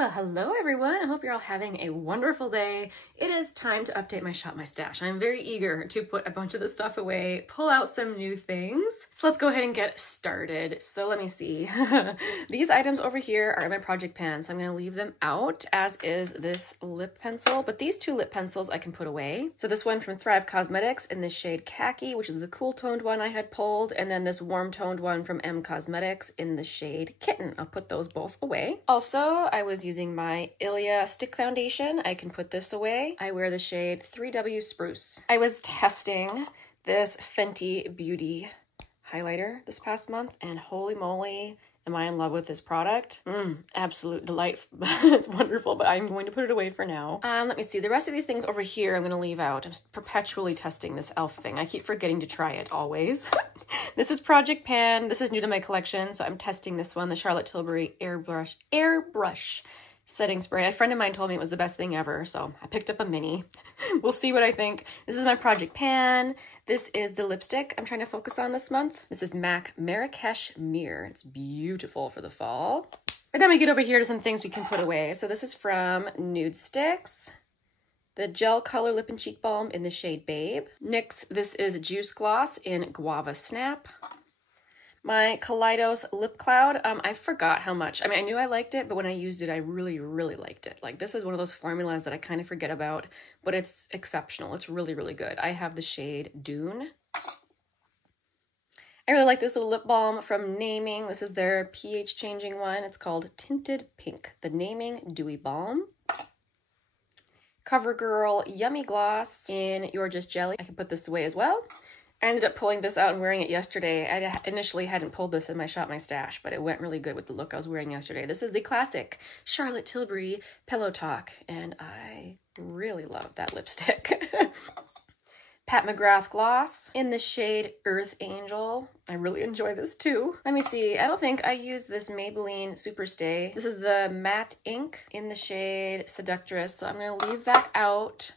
Well, hello everyone. I hope you're all having a wonderful day. It is time to update my shop, my stash. I'm very eager to put a bunch of this stuff away, pull out some new things. So let's go ahead and get started. So let me see. These items over here are in my project pan, so I'm going to leave them out, as is this lip pencil. But these two lip pencils I can put away. So this one from Thrive Cosmetics in the shade Khaki, which is the cool toned one I had pulled, and then this warm toned one from M Cosmetics in the shade Kitten. I'll put those both away. Also, I was using my e.l.f. stick foundation. I can put this away. I wear the shade 3W Spruce. I was testing this Fenty Beauty highlighter this past month, and holy moly, am I in love with this product. Absolute delight. It's wonderful, but I'm going to put it away for now. Let me see. The rest of these things over here I'm going to leave out. I'm perpetually testing this e.l.f. thing. I keep forgetting to try it always. This is Project Pan. This is new to my collection, so I'm testing this one, the Charlotte Tilbury Airbrush setting spray. A friend of mine told me it was the best thing ever, so I picked up a mini. We'll see what I think. This is my Project Pan. This is the lipstick I'm trying to focus on this month. This is MAC Marrakesh Mirror. It's beautiful for the fall. But then we get over here to some things we can put away. So this is from Nude Sticks. The Gel Color Lip and Cheek Balm in the shade Babe. NYX, this is Juice Gloss in Guava Snap. My Kaleidos Lip Cloud, I forgot how much. I mean, I knew I liked it, but when I used it, I really, really liked it. Like, this is one of those formulas that I kind of forget about, but it's exceptional. It's really, really good. I have the shade Dune. I really like this little lip balm from Naming. This is their pH changing one. It's called Tinted Pink, the Naming Dewy Balm. Covergirl Yummy Gloss in You're Just Jelly. I can put this away as well. I ended up pulling this out and wearing it yesterday. I initially hadn't pulled this in my shop, my stash, but it went really good with the look I was wearing yesterday. This is the classic Charlotte Tilbury Pillow Talk, and I really love that lipstick. Pat McGrath Gloss in the shade Earth Angel. I really enjoy this too. Let me see. I don't think I used this Maybelline Superstay. This is the Matte Ink in the shade Seductress, so I'm going to leave that out.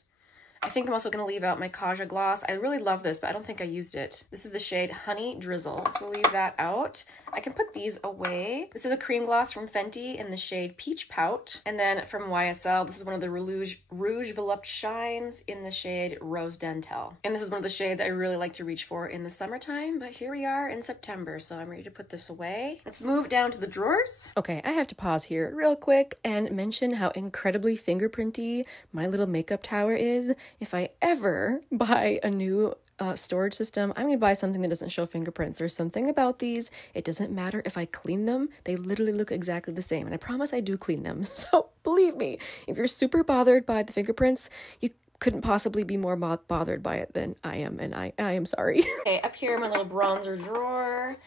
I think I'm also going to leave out my Kaja Gloss. I really love this, but I don't think I used it. This is the shade Honey Drizzle, so we'll leave that out. I can put these away. This is a cream gloss from Fenty in the shade Peach Pout. And then from YSL, this is one of the Rouge Volupte Shines in the shade Rose Dentel. And this is one of the shades I really like to reach for in the summertime, but here we are in September, so I'm ready to put this away. Let's move down to the drawers. Okay, I have to pause here real quick and mention how incredibly fingerprinty my little makeup tower is. If I ever buy a new storage system, I'm going to buy something that doesn't show fingerprints. There's something about these. It doesn't matter if I clean them. They literally look exactly the same. And I promise I do clean them. So believe me, if you're super bothered by the fingerprints, you couldn't possibly be more bothered by it than I am. And I am sorry. Okay, up here, my little bronzer drawer.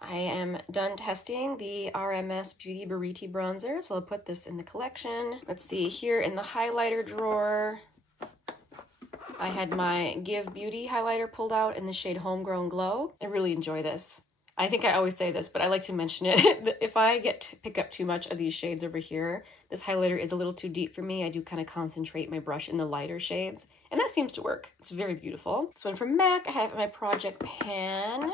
I am done testing the RMS Beauty Bariti bronzer. So I'll put this in the collection. Let's see, here in the highlighter drawer, I had my Give Beauty highlighter pulled out in the shade Homegrown Glow. I really enjoy this. I think I always say this, but I like to mention it. If I pick up too much of these shades over here, this highlighter is a little too deep for me. I do kind of concentrate my brush in the lighter shades, and that seems to work. It's very beautiful. This one from MAC, I have my Project Pan.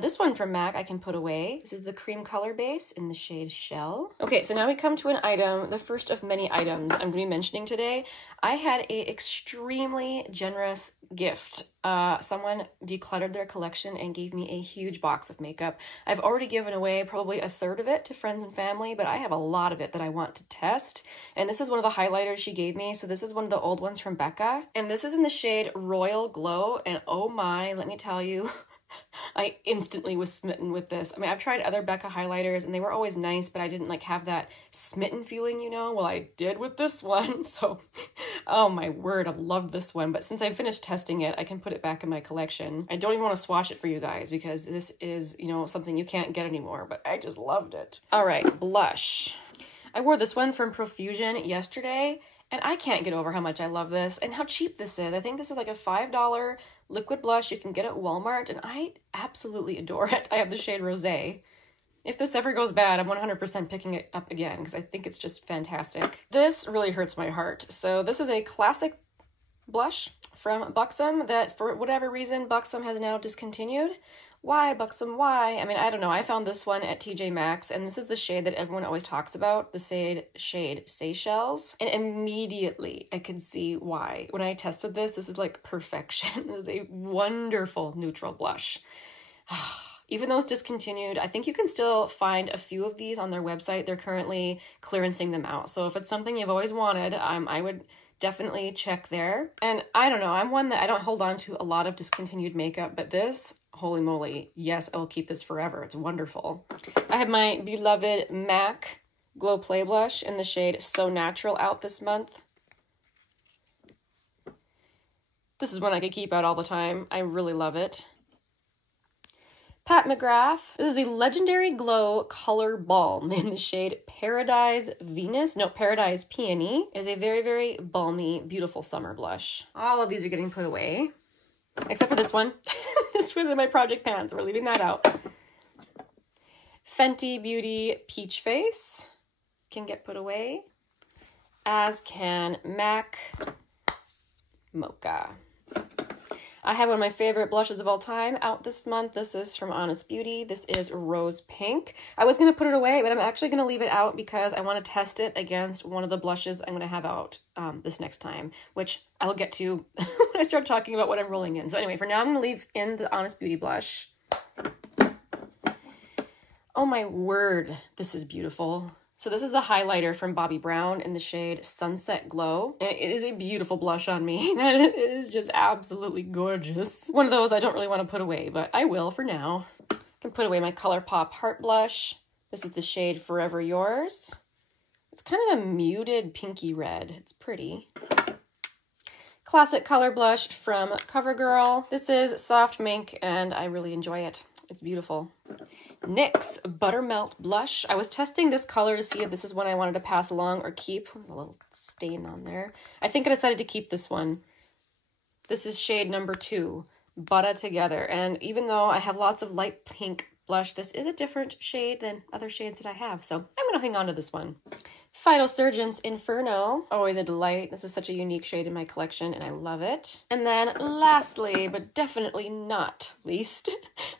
This one from MAC I can put away. This is the cream color base in the shade Shell. Okay, so now we come to an item, the first of many items I'm going to be mentioning today. I had an extremely generous gift. Someone decluttered their collection and gave me a huge box of makeup. I've already given away probably a third of it to friends and family, but I have a lot of it that I want to test. And this is one of the highlighters she gave me. So this is one of the old ones from Becca. And this is in the shade Royal Glow. And oh my, let me tell you, I instantly was smitten with this. I mean, I've tried other Becca highlighters and they were always nice, but I didn't like have that smitten feeling, you know? Well, I did with this one. So, oh my word, I loved this one. But since I finished testing it, I can put it back in my collection. I don't even want to swatch it for you guys because this is, you know, something you can't get anymore, but I just loved it. All right, blush. I wore this one from Profusion yesterday, and I can't get over how much I love this and how cheap this is. I think this is like a $5 liquid blush you can get at Walmart, and I absolutely adore it. I have the shade Rosé. If this ever goes bad, I'm 100% picking it up again because I think it's just fantastic. This really hurts my heart. So this is a classic blush from Buxom that for whatever reason Buxom has now discontinued. Why, Buxom, why? I mean, I don't know. I found this one at TJ Maxx, and this is the shade that everyone always talks about, the shade Seychelles. And immediately I could see why. When I tested this is like perfection. This is a wonderful neutral blush. Even though it's discontinued, I think you can still find a few of these on their website. They're currently clearancing them out. So if it's something you've always wanted, I would definitely check there. And I don't know, I'm one that I don't hold on to a lot of discontinued makeup, but this, holy moly, yes, I'll keep this forever. It's wonderful. I have my beloved MAC Glow Play Blush in the shade So Natural out this month. This is one I could keep out all the time. I really love it. Pat McGrath. This is the Legendary Glow Color Balm in the shade Paradise Venus. No, Paradise Peony. It is a very, very balmy, beautiful summer blush. All of these are getting put away, except for this one. This was in my project pans. We're leaving that out. Fenty Beauty Peach Face can get put away, as can MAC Mocha. I have one of my favorite blushes of all time out this month. This is from Honest Beauty. This is Rose Pink. I was going to put it away, but I'm actually going to leave it out because I want to test it against one of the blushes I'm going to have out this next time, which I'll get to when I start talking about what I'm rolling in. So anyway, for now, I'm going to leave in the Honest Beauty blush. Oh my word, this is beautiful. So this is the highlighter from Bobbi Brown in the shade Sunset Glow. And it is a beautiful blush on me. And it is just absolutely gorgeous. One of those I don't really want to put away, but I will for now. I can put away my ColourPop Heart Blush. This is the shade Forever Yours. It's kind of a muted pinky red. It's pretty. Classic color blush from CoverGirl. This is Soft Mink and I really enjoy it. It's beautiful. NYX Buttermelt Blush. I was testing this color to see if this is one I wanted to pass along or keep. A little stain on there. I think I decided to keep this one. This is shade number 2, Butter Together. And even though I have lots of light pink blush, this is a different shade than other shades that I have. So I'm going to hang on to this one. Phytosurgence Inferno, always a delight. This is such a unique shade in my collection and I love it. And then lastly, but definitely not least,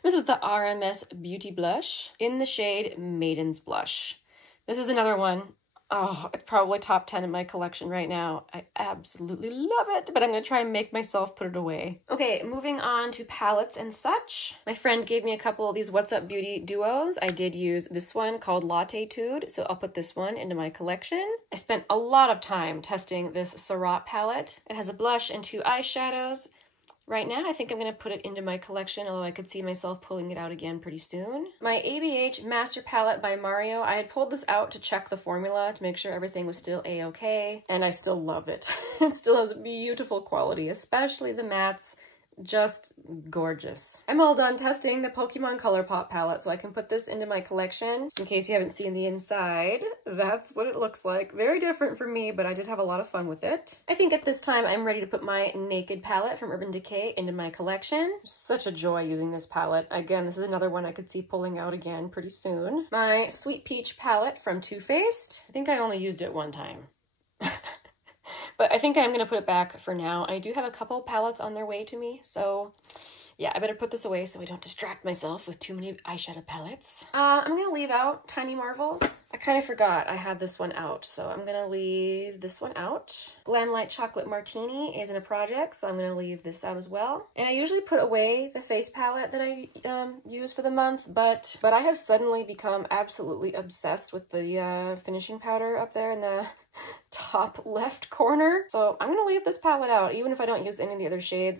this is the RMS Beauty Blush in the shade Maiden's Blush. This is another one. Oh, it's probably top 10 in my collection right now. I absolutely love it, but I'm going to try and make myself put it away. Okay, moving on to palettes and such. My friend gave me a couple of these What's Up Beauty duos. I did use this one called Latte-tude, so I'll put this one into my collection. I spent a lot of time testing this Surratt palette. It has a blush and 2 eyeshadows. Right now, I think I'm going to put it into my collection, although I could see myself pulling it out again pretty soon. My ABH Master Palette by Mario. I had pulled this out to check the formula to make sure everything was still a-okay, and I still love it. It still has beautiful quality, especially the mattes. Just gorgeous. I'm all done testing the Pokemon ColourPop palette, so I can put this into my collection. Just in case you haven't seen the inside, that's what it looks like. Very different for me, but I did have a lot of fun with it. I think at this time I'm ready to put my Naked palette from Urban Decay into my collection. Such a joy using this palette. Again, this is another one I could see pulling out again pretty soon. My Sweet Peach palette from Too Faced. I think I only used it one time. But I think I'm going to put it back for now. I do have a couple palettes on their way to me, so yeah, I better put this away so I don't distract myself with too many eyeshadow palettes. I'm going to leave out Tiny Marvels. I kind of forgot I had this one out, so I'm going to leave this one out. Glamlight Chocolate Martini is in a project, so I'm going to leave this out as well. And I usually put away the face palette that I use for the month, but I have suddenly become absolutely obsessed with the finishing powder up there in the top left corner. So I'm going to leave this palette out, even if I don't use any of the other shades.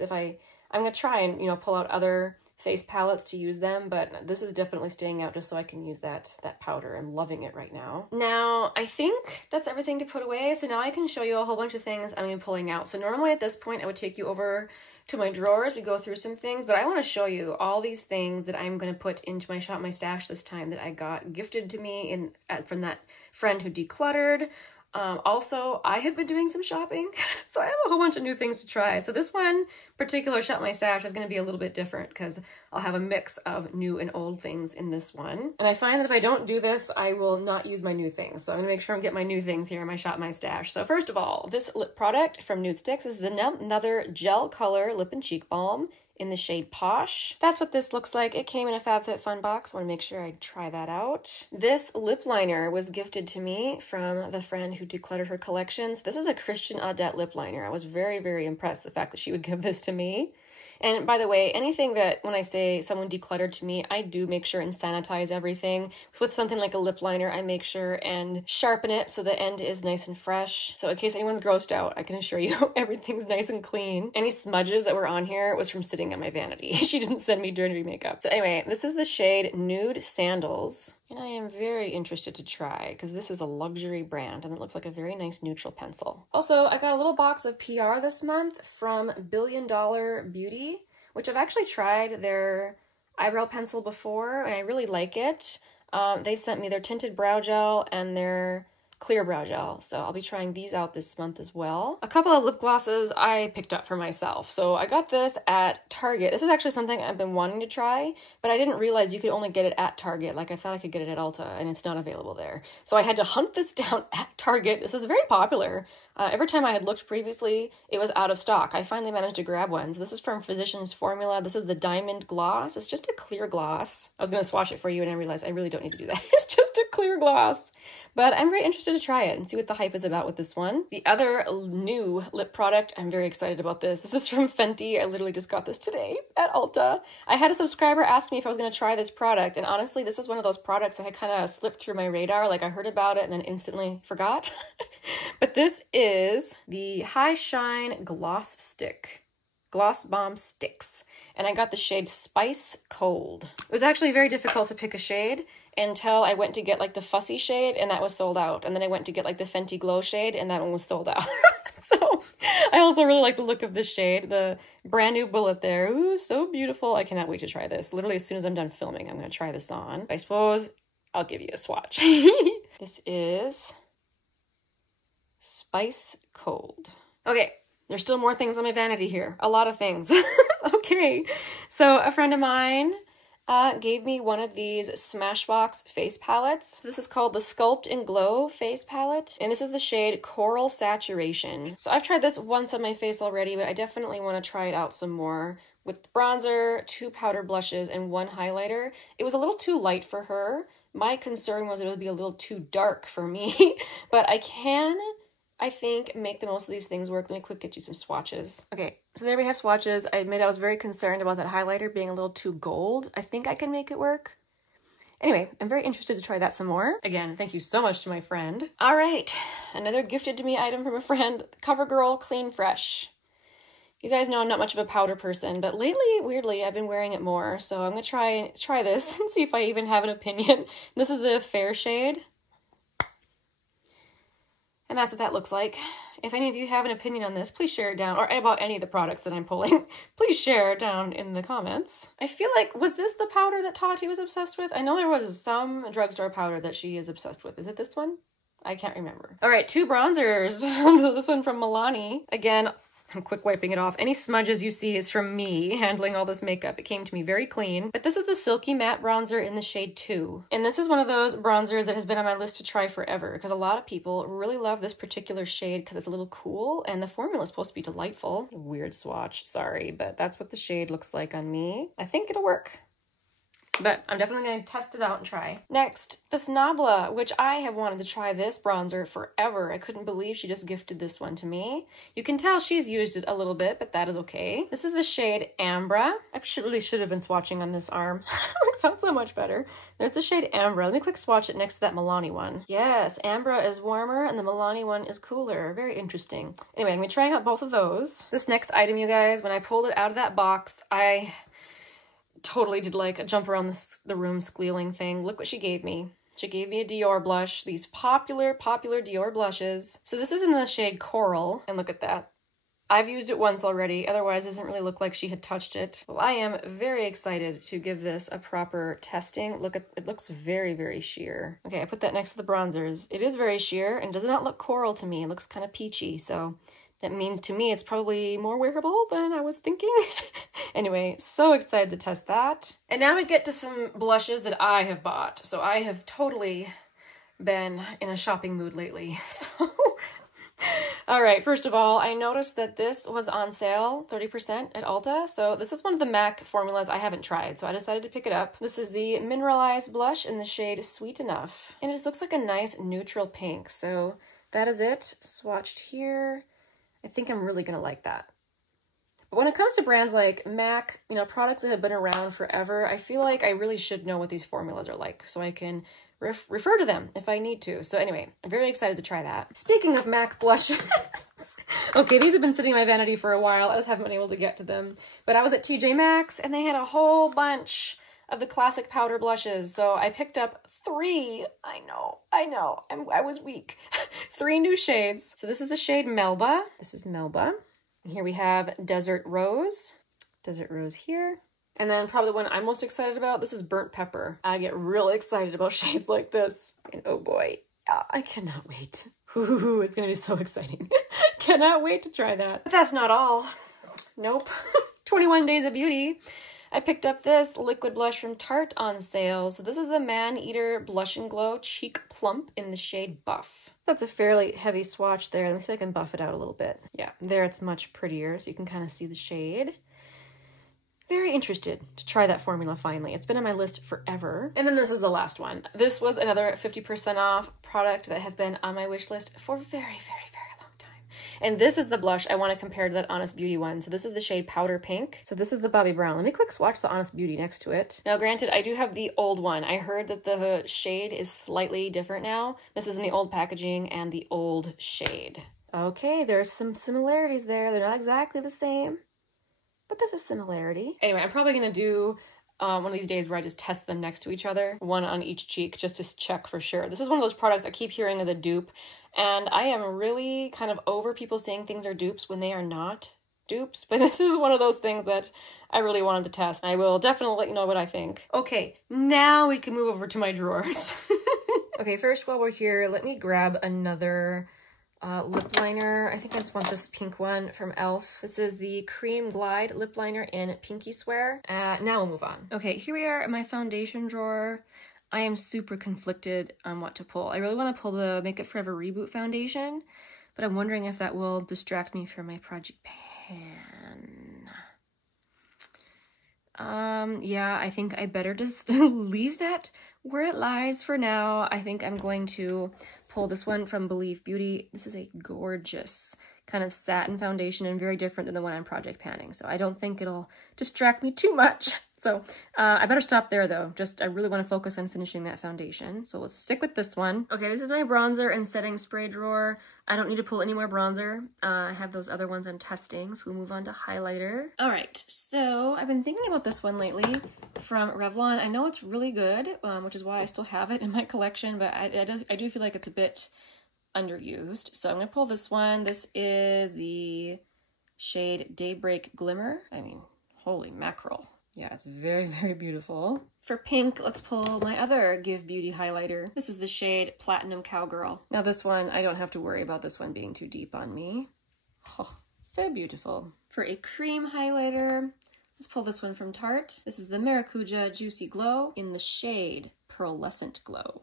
I'm going to try and, pull out other face palettes to use them, but this is definitely staying out just so I can use that powder. I'm loving it right now. Now, I think that's everything to put away, so now I can show you a whole bunch of things I'm going to be pulling out. So normally at this point, I would take you over to my drawers, we go through some things, but I want to show you all these things that I'm going to put into my Shop My Stash this time that I got gifted to me from that friend who decluttered. Also, I have been doing some shopping, so I have a whole bunch of new things to try. So this one particular Shop My Stash is going to be a little bit different because I'll have a mix of new and old things in this one. And I find that if I don't do this, I will not use my new things. So I'm going to make sure I get my new things here in my Shop My Stash. So first of all, this lip product from Nude Sticks. This is another gel color lip and cheek balm in the shade Posh. That's what this looks like. It came in a FabFitFun box. I want to make sure I try that out. This lip liner was gifted to me from the friend who decluttered her collection. So this is a Christian Audette lip liner. I was very, very impressed the fact that she would give this to me. And by the way, anything that when I say someone decluttered to me, I do make sure and sanitize everything. With something like a lip liner, I make sure and sharpen it so the end is nice and fresh. So in case anyone's grossed out, I can assure you everything's nice and clean. Any smudges that were on here was from sitting on my vanity. She didn't send me dirty makeup. So anyway, this is the shade Nude Sandals. And I am very interested to try because this is a luxury brand and it looks like a very nice neutral pencil. Also, I got a little box of PR this month from Billion Dollar Beauty, which I've actually tried their eyebrow pencil before and I really like it. They sent me their tinted brow gel and their clear brow gel. So I'll be trying these out this month as well. A couple of lip glosses I picked up for myself. So I got this at Target. This is actually something I've been wanting to try, but I didn't realize you could only get it at Target. Like I thought I could get it at Ulta and it's not available there. So I had to hunt this down at Target. This is very popular. Every time I had looked previously, it was out of stock. I finally managed to grab one. So this is from Physicians Formula. This is the Diamond Gloss. It's just a clear gloss. I was going to swatch it for you and I realized I really don't need to do that. It's just a clear gloss. But I'm very interested to try it and see what the hype is about with this one. The other new lip product, I'm very excited about this. This is from Fenty. I literally just got this today at Ulta. I had a subscriber ask me if I was going to try this product. And honestly, this is one of those products that had kind of slipped through my radar. Like I heard about it and then instantly forgot. But this is the High Shine Gloss Stick. Gloss Bomb Sticks. And I got the shade Spice Cold. It was actually very difficult to pick a shade until I went to get like the Fussy shade and that was sold out. And then I went to get like the Fenty Glow shade and that one was sold out. So I also really like the look of this shade. The brand new bullet there. Ooh, so beautiful. I cannot wait to try this. Literally as soon as I'm done filming, I'm going to try this on. I suppose I'll give you a swatch. This is Spice Cold. Okay. There's still more things on my vanity here. A lot of things. Okay. So a friend of mine gave me one of these Smashbox face palettes. This is called the Sculpt and Glow face palette. And this is the shade Coral Saturation. So I've tried this once on my face already, but I definitely want to try it out some more. With bronzer, 2 powder blushes, and 1 highlighter. It was a little too light for her. My concern was it would be a little too dark for me. But I can, I think, make the most of these things work. Let me quick get you some swatches. Okay, so there we have swatches. I admit I was very concerned about that highlighter being a little too gold. I think I can make it work. Anyway, I'm very interested to try that some more. Again, thank you so much to my friend. All right, another gifted to me item from a friend, Covergirl Clean Fresh. You guys know I'm not much of a powder person, but lately, weirdly, I've been wearing it more. So I'm gonna try this and see if I even have an opinion. This is the Fair shade. And that's what that looks like. If any of you have an opinion on this, please share it down, or about any of the products that I'm pulling, please share it down in the comments. I feel like, was this the powder that Tati was obsessed with? I know there was some drugstore powder that she is obsessed with. Is it this one? I can't remember. All right, 2 bronzers. This one from Milani. Again, I'm quick wiping it off. Any smudges you see is from me handling all this makeup. It came to me very clean. But this is the Silky Matte Bronzer in the shade 2. And this is one of those bronzers that has been on my list to try forever because a lot of people really love this particular shade because it's a little cool and the formula is supposed to be delightful. Weird swatch, sorry, but that's what the shade looks like on me. I think it'll work. But I'm definitely going to test it out and try. Next, this Nabla, which I have wanted to try this bronzer forever. I couldn't believe she just gifted this one to me. You can tell she's used it a little bit, but that is okay. This is the shade Ambra. I really should have been swatching on this arm. It sounds so much better. There's the shade Ambra. Let me quick swatch it next to that Milani one. Yes, Ambra is warmer and the Milani one is cooler. Very interesting. Anyway, I'm going to be trying out both of those. This next item, you guys, when I pulled it out of that box, I totally did like a jump around the room squealing thing. Look what she gave me. She gave me a Dior blush, these popular Dior blushes. So this is in the shade Coral, and look at that. I've used it once already, otherwise it doesn't really look like she had touched it. Well, I am very excited to give this a proper testing. Look at it, looks very, very sheer. Okay, I put that next to the bronzers. It is very sheer and does not look coral to me. It looks kind of peachy, so that means to me it's probably more wearable than I was thinking. Anyway, so excited to test that. And now we get to some blushes that I have bought. So I have totally been in a shopping mood lately. So All right, first of all, I noticed that this was on sale, 30% at Ulta. So this is one of the MAC formulas I haven't tried, so I decided to pick it up. This is the Mineralized Blush in the shade Sweet Enough. And it just looks like a nice neutral pink. So that is it, swatched here. I think I'm really gonna like that. But when it comes to brands like MAC, you know, products that have been around forever, I feel like I really should know what these formulas are like so I can refer to them if I need to. So anyway, I'm very excited to try that. Speaking of MAC blushes, okay, these have been sitting in my vanity for a while. I just haven't been able to get to them. But I was at TJ Maxx and they had a whole bunch of the classic powder blushes. So I picked up 3. I know. I was weak. 3 new shades. So this is the shade Melba. This is Melba. And here we have Desert Rose. Desert Rose here. And then probably the one I'm most excited about, this is Burnt Pepper. I get really excited about shades like this. And oh boy, I cannot wait. Ooh, it's gonna be so exciting. Cannot wait to try that. But that's not all. Nope. 21 Days of Beauty. I picked up this liquid blush from Tarte on sale. So this is the Man Eater Blush and Glow Cheek Plump in the shade Buff. That's a fairly heavy swatch there. Let me see if I can buff it out a little bit. Yeah, there it's much prettier, so you can kind of see the shade. Very interested to try that formula finally. It's been on my list forever. And then this is the last one. This was another 50% off product that has been on my wish list for a very, very, very long time. And this is the blush I want to compare to that Honest Beauty one. So this is the shade Powder Pink. So this is the Bobbi Brown. Let me quick swatch the Honest Beauty next to it. Now granted, I do have the old one. I heard that the shade is slightly different now. This is in the old packaging and the old shade. Okay, there's some similarities there. They're not exactly the same, but there's a similarity. Anyway, I'm probably gonna do one of these days where I just test them next to each other, one on each cheek, just to check for sure. This is one of those products I keep hearing is a dupe, and I am really kind of over people saying things are dupes when they are not dupes, but this is one of those things that I really wanted to test. I will definitely let you know what I think. Okay, now we can move over to my drawers. Okay, first while we're here, let me grab another lip liner. I think I just want this pink one from e.l.f. This is the Cream Glide lip liner in Pinky Swear. Now we'll move on. Okay, here we are in my foundation drawer. I am super conflicted on what to pull. I really want to pull the Make Up For Ever Reboot foundation, but I'm wondering if that will distract me from my project pan. Yeah, I think I better just leave that where it lies for now. I think I'm going to pull this one from Believe Beauty. This is a gorgeous kind of satin foundation and very different than the one I'm project panning. So I don't think it'll distract me too much. So I better stop there though. I really want to focus on finishing that foundation. So let's stick with this one. Okay, this is my bronzer and setting spray drawer. I don't need to pull any more bronzer. I have those other ones I'm testing. So we'll move on to highlighter. All right, so I've been thinking about this one lately from Revlon. I know it's really good, which is why I still have it in my collection, but I do feel like it's a bit underused. So I'm gonna pull this one. This is the shade Daybreak Glimmer. I mean, holy mackerel. Yeah, it's very, very beautiful. For pink, let's pull my other Give Beauty highlighter. This is the shade Platinum Cowgirl. Now this one, I don't have to worry about this one being too deep on me. Oh, so beautiful. For a cream highlighter, let's pull this one from Tarte. This is the Maracuja Juicy Glow in the shade Pearlescent Glow.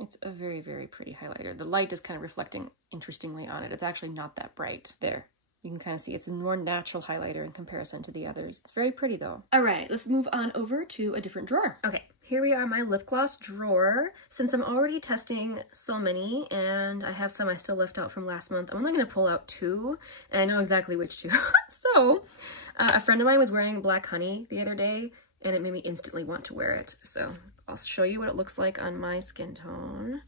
It's a very, very pretty highlighter. The light is kind of reflecting interestingly on it. It's actually not that bright. There. You can kind of see it's a more natural highlighter in comparison to the others. It's very pretty though. All right, let's move on over to a different drawer. Okay, here we are, my lip gloss drawer. Since I'm already testing so many and I have some I still left out from last month, I'm only gonna pull out 2 and I know exactly which 2. So a friend of mine was wearing Black Honey the other day and it made me instantly want to wear it. So I'll show you what it looks like on my skin tone.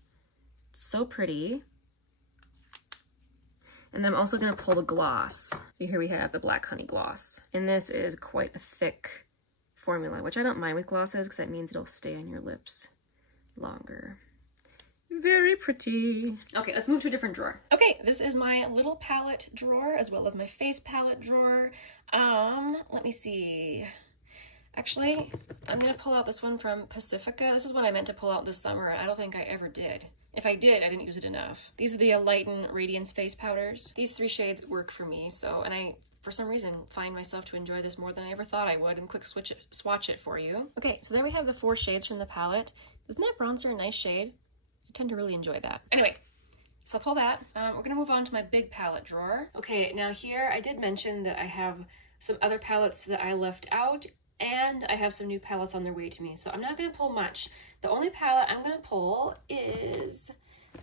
It's so pretty. And then I'm also gonna pull the gloss. So here we have the Black Honey gloss. And this is quite a thick formula, which I don't mind with glosses because that means it'll stay on your lips longer. Very pretty. Okay, let's move to a different drawer. Okay, this is my little palette drawer as well as my face palette drawer. Let me see. Actually, I'm gonna pull out this one from Pacifica. This is what I meant to pull out this summer. I don't think I ever did. If I did, I didn't use it enough. These are the Alighten Radiance face powders. These 3 shades work for me, and I, for some reason, find myself to enjoy this more than I ever thought I would, and quick swatch it for you. Okay, so there we have the 4 shades from the palette. Isn't that bronzer a nice shade? I tend to really enjoy that. Anyway, So I'll pull that. We're gonna move on to my big palette drawer. Okay, now here I did mention that I have some other palettes that I left out, and I have some new palettes on their way to me. So I'm not gonna pull much. The only palette I'm gonna pull is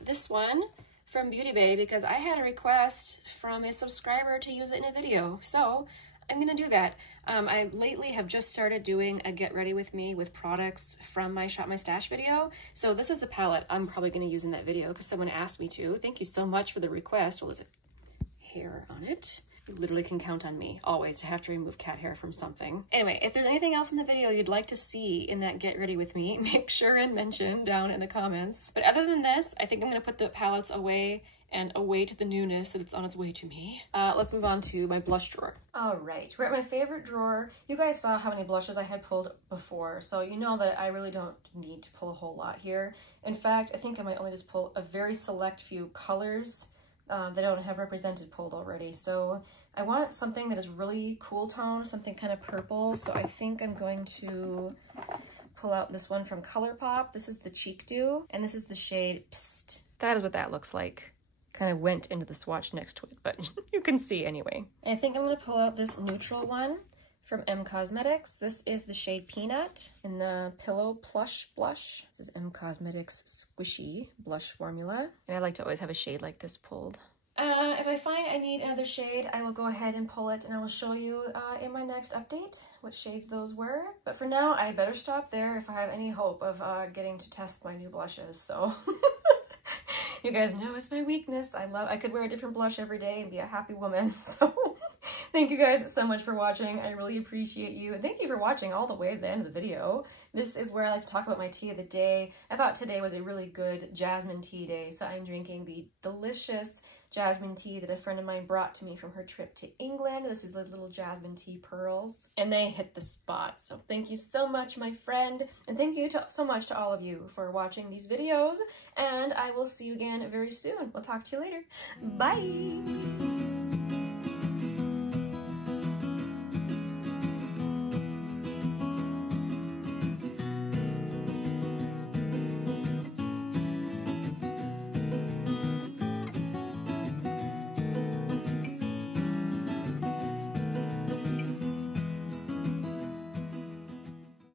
this one from Beauty Bay because I had a request from a subscriber to use it in a video. So I'm gonna do that. I lately have just started doing a get ready with me with products from my Shop My Stash video. So this is the palette I'm probably gonna use in that video because someone asked me to. Thank you so much for the request. Well, there's a hair on it. You literally can count on me always to have to remove cat hair from something. Anyway, if there's anything else in the video you'd like to see in that get ready with me, make sure and mention down in the comments. But other than this, I think I'm gonna put the palettes away and await the newness that it's on its way to me. Let's move on to my blush drawer. All right, we're at my favorite drawer. You guys saw how many blushes I had pulled before, so you know that I really don't need to pull a whole lot here. In fact, I think I might only just pull a very select few colors that I don't have represented pulled already. So I want something that is really cool tone, something kind of purple. So I think I'm going to pull out this one from ColourPop. This is the Cheek Dew, and this is the shade Psst. That is what that looks like. Kind of went into the swatch next to it, but you can see anyway. And I think I'm gonna pull out this neutral one from M Cosmetics. This is the shade Peanut in the Pillow Plush Blush. This is M Cosmetics Squishy Blush Formula. And I like to always have a shade like this pulled. If I find I need another shade, I will go ahead and pull it and I will show you in my next update what shades those were. But for now, I better stop there if I have any hope of getting to test my new blushes, so. You guys know it's my weakness. I could wear a different blush every day and be a happy woman, so. Thank you guys so much for watching. I really appreciate you. And thank you for watching all the way to the end of the video. This is where I like to talk about my tea of the day. I thought today was a really good jasmine tea day, so I'm drinking the delicious jasmine tea that a friend of mine brought to me from her trip to England. This is the little jasmine tea pearls, and they hit the spot. So thank you so much, my friend, and thank you so much to all of you for watching these videos, and I will see you again very soon. We'll talk to you later. Bye!